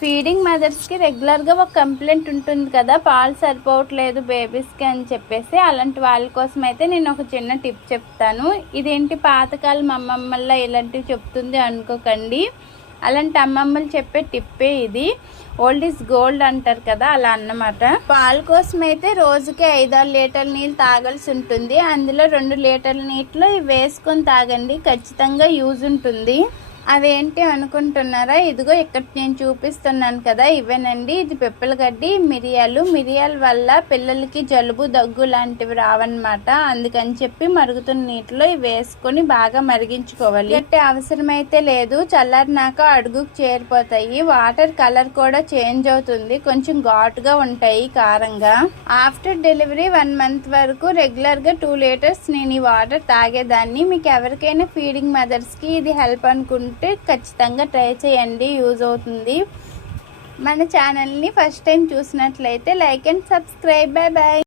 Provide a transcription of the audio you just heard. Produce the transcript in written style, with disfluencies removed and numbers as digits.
Feeding మదర్స్కి రెగ్యులర్గా ఒక complaint ఉంటుంది కదా, పాలు సరిపోవట్లేదు బేబీస్కి అని చెప్పేసి. అలాంటి వాళ్ళ కోసం అయితే నేను ఒక చిన్న టిప్ చెప్తాను. ఇదేంటి పాతకాలం అమ్మమ్మల్లా ఇలాంటివి చెప్తుంది అనుకోకండి. అలాంటి అమ్మమ్మలు చెప్పే టిప్పే ఇది. ఓల్డ్ ఈజ్ గోల్డ్ అంటారు కదా, అలా అన్నమాట. పాల కోసం అయితే రోజుకి 5-6 లీటర్ల నీళ్ళు తాగాల్సి ఉంటుంది. అందులో 2 లీటర్ల నీటిలో ఇవి వేసుకొని తాగండి, ఖచ్చితంగా యూజ్ ఉంటుంది. అవేంటి అనుకుంటున్నారా? ఇదిగో ఇక్కడ నేను చూపిస్తున్నాను కదా, ఇవేనండి. ఇది పిప్పల గడ్డి, మిరియాల వల్ల పిల్లలకి జలుబు దగ్గు లాంటివి రావన్నమాట. అందుకని చెప్పి మరుగుతున్న నీటిలో ఇవి వేసుకొని బాగా మరిగించుకోవాలి. గట్టి అవసరమైతే లేదు, చల్లారినాక అడుగుకు చేరిపోతాయి. వాటర్ కలర్ కూడా చేంజ్ అవుతుంది, కొంచెం ఘాటుగా ఉంటాయి, కారంగా. ఆఫ్టర్ డెలివరీ 1 మంత్ వరకు రెగ్యులర్ గా 2 లీటర్స్ నేను ఈ వాటర్ తాగేదాన్ని. మీకు ఎవరికైనా ఫీడింగ్ మదర్స్ కి ఇది హెల్ప్ అనుకుంటే ఖచ్చితంగా ట్రై చేయండి, యూజ్ అవుతుంది. మన ఛానల్ని ఫస్ట్ టైం చూసినట్లయితే like and subscribe. Bye bye.